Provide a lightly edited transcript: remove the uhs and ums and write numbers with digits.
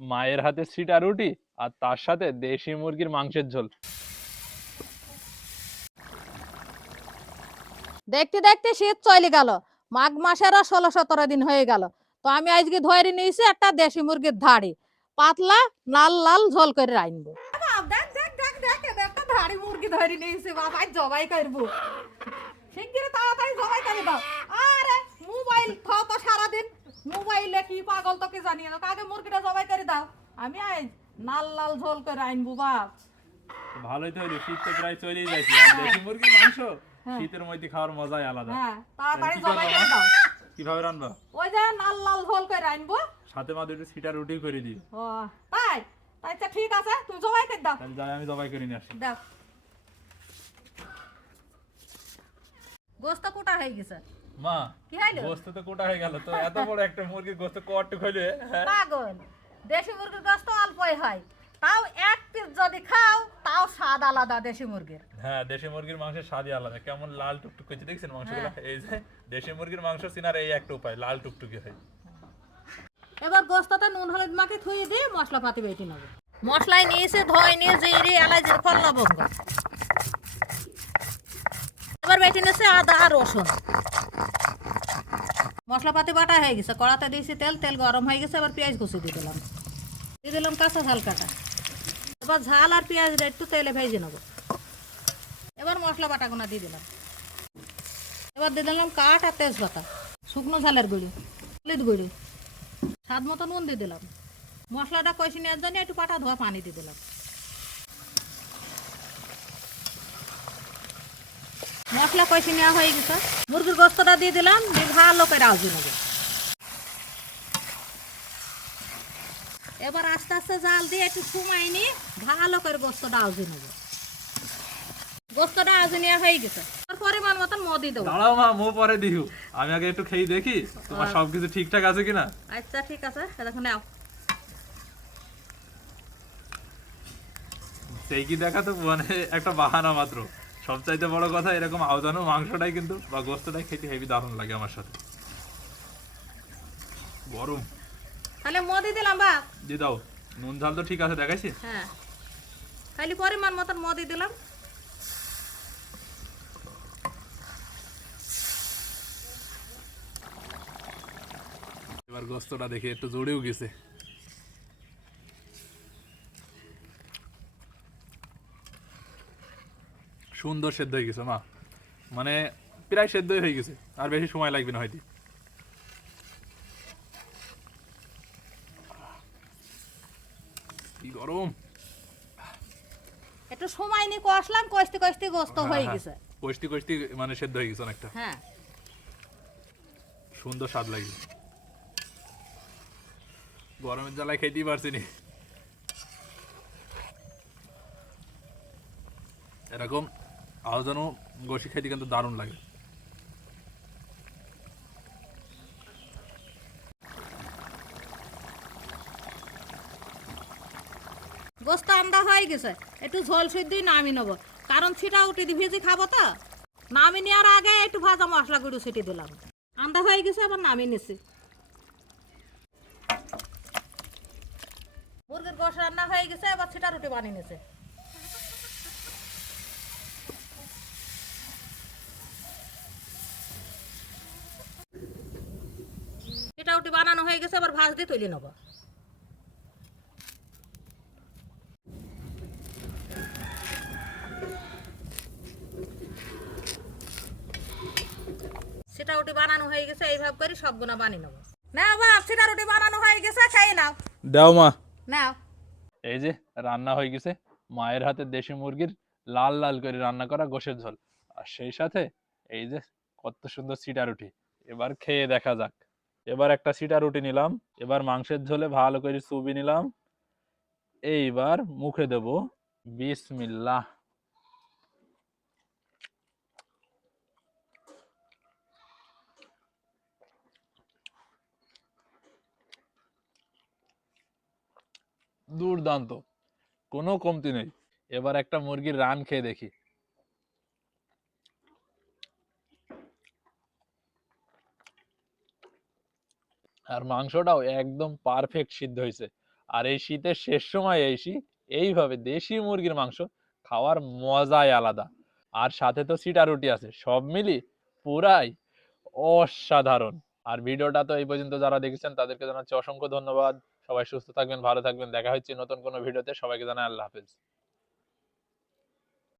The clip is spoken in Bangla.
মায়ের হাতে ছিটা রুটি আর তার সাথে দেশি মুরগির মাংসের ঝোল। দেখতে দেখতে শীত চলে গেল। মাঘ মাসেরও 16-17 দিন হয়ে গেল। তো আমি আজকে ধরে নিয়েছি একটা দেশি মুরগির ধাড়ি, পাতলা লাল লাল ঝোল করে রাখবো। দেখ দেখ দেখ দেখ একটা ধাড়ি মুরগি ধরে নিয়েছি বাবা, আজ জবাই করবো। শিগগিরই তাড়াতাড়ি জবাই করে দাও। আরে মোবাইল খাও তো সারাদিন, মোবাইলে কি পাগল তো কি জানিয়ে দাও, আগে মুরগিটা জবাই করে দাও। আমি আজ লাল লাল ঝোল করে আনবো বাপ। ভালোই তো হইলো, শীত তো প্রায় চলেই যাচ্ছে, আর দেশি মুরগির মাংস শীতের মধ্যে খাওয়ার মজাই আলাদা। হ্যাঁ তাড়াতাড়ি জবাই করে দাও। কিভাবে রান্না? ওই যে লাল লাল ঝোল করে আনবো, সাথে মা দুটো ছিটা রুটি করে দিই। ও তাই তাই আচ্ছা ঠিক আছে, তুমি জবাই করে দাও। তাহলে যাই, আমি জবাই করে নিয়ে আসি। দাও। গোস্ত কোটা হয়ে গেছে। মা কি হইলো? গোস্ত তো কোটা হয়ে গেল, তো এত বড় একটা মুরগির গোস্ত কটটুক হইলো? পাগল, দেশি মুরগির গোস্ত অল্পই হয়, তাও এক পিস যদি খাও তাও স্বাদ আলাদা দেশি মুরগির। হ্যাঁ, দেশি মুরগির মাংসের স্বাদই আলাদা। কেমন লাল টুকটুক করছে দেখছেন মাংসগুলো? এই যে দেশি মুরগির মাংস চিনার এই একটা উপায়, লাল টুকটুকি হয়। এবার গোস্ততে নুন হলুদ মাখে থুয়ে দিয়ে মশলাপাতি বেটে নেব। মশলায় নিয়েছে ধোয় নিয়ে জিরে এলাচি ফল লবঙ্গ, এবার বেটে নিয়েছে আদা আর রসুন। মশলাপাতি বাটা হয়ে গেছে, কড়াতে দিয়েছি তেল, তেল গরম হয়ে গেছে, এবার পেঁয়াজ কুচি দিয়ে দিলাম কাঁচা ঝাল কাটা। এবার ঝাল আর পেঁয়াজটা একটু তেলে ভেজে নেব। এবার মশলা বাটাগুনা দিয়ে দিলাম। এবার দিয়ে দিলাম কাঠ আর তেজপাতা, শুকনো ঝালের গুঁড়ি, হলুদ গুঁড়ি, স্বাদ মতো নুন দিয়ে দিলাম। মশলাটা কষে নেওয়ার জন্য একটু পাটা ধোয়া পানি দিয়ে দিলাম। মশলা কষে নেওয়া হয়ে গেছে, মুরগির গোস্তটা দিয়ে দিলাম, দিয়ে ভালো করে আউজি নেব। এবার আস্তে আস্তে জাল দিয়ে একটু সময় নিয়ে ভালো করে গোস্তটা আউজি নেব। গোস্তটা আউজি নেওয়া হয়ে গেছে, আর পরিমাণ মতন মদি দেবো। দাঁড়াও মা, মো পরে দিও, আমি আগে একটু খেয়ে দেখি তোমার সবকিছু ঠিকঠাক আছে কিনা। আচ্ছা ঠিক আছে, দেখো নাও। সেই কি দেখা তো মানে একটা বাহানা মাত্র। সবচাইতে বড় কথা, এরকম আওজানো মাংসটাই কিন্তু বা গোস্তটাই খেতে হেভি দারুণ লাগে আমার সাথে। গরম তাহলে মদি দিলাম বা দিয়ে দাও। নুন ঝাল তো ঠিক আছে দেখাইছি। হ্যাঁ, খালি পরিমাণ মতন মদি দিলাম। এবার গোস্তটা দেখে একটু জোরেও গেছে। সুন্দর সেদ্ধ হয়ে গেছে মা, মানে প্রায় সেদ্ধই হয়ে গেছে, আর বেশি সময় লাগবে না হয়তো। কি গরম! একটু সময় নিয়ে কষলাম, কষতে কষতে গোস্ত হয়ে গেছে। কষ্টি কষ্টি মানে সেদ্ধ হয়ে গেছে অনেকটা। হ্যাঁ, সুন্দর স্বাদ লাগে। গরমের জ্বালায় খেতেই পারছি নি। এরকম আওজানো গোশি খেতে কিন্তু দারুণ লাগে। গোস্ত আন্দা হয়ে গেছে, একটু ঝোল সিদ্ধই নামি নেবো, কারণ ছিটা উঠি দিয়ে ভেজে খাবো তো। নামি নেওয়ার আগে একটু ভাজা মশলা গুঁড়ো ছিটি দিলাম। আন্দা হয়ে গেছে, আবার নামিয়ে নিচ্ছি। মুরগির গোশ রান্না হয়ে গেছে, এবার ছিটা রুটি বানিয়ে নিচ্ছে। ছিটা রুটি বানানো হয়ে গেছে, এবার ভাজ দিয়ে তুলে নেবো। ছিটা রুটি বানানো হয়ে গেছে, এইভাবে করে সবগুলো বানিয়ে নেবো। নাও বাপ, ছিটা রুটি বানানো হয়ে গেছে, খেয়ে নাও। দাও মা। নাও। এই যে রান্না হয়ে গেছে, মায়ের হাতে দেশি মুরগির লাল লাল করে রান্না করা গোশের ঝোল, আর সেই সাথে এই যে কত সুন্দর সিটা রুটি। এবার খেয়ে দেখা যাক। এবার একটা সিটা রুটি নিলাম, এবার মাংসের ঝোলে ভালো করে চুবি নিলাম, এইবার মুখে দেব। বিসমিল্লাহ। দুর্দান্ত, কোনো কমতি নেই। এবার একটা মুরগির রান খেয়ে দেখি। আর মাংসটাও একদম পারফেক্ট সিদ্ধ হয়েছে। আর এই শীতের শেষ সময় এসি এইভাবে দেশি মুরগির মাংস খাওয়ার মজাই আলাদা। আর সাথে তো সিটা রুটি আছে, সব মিলি পুরাই অসাধারণ। আর ভিডিওটা তো এই পর্যন্ত যারা দেখেছেন তাদেরকে জানাচ্ছি অসংখ্য ধন্যবাদ। সবাই সুস্থ থাকবেন, ভালো থাকবেন, দেখা হচ্ছে নতুন কোনো ভিডিওতে। সবাইকে জানাই আল্লাহ হাফেজ।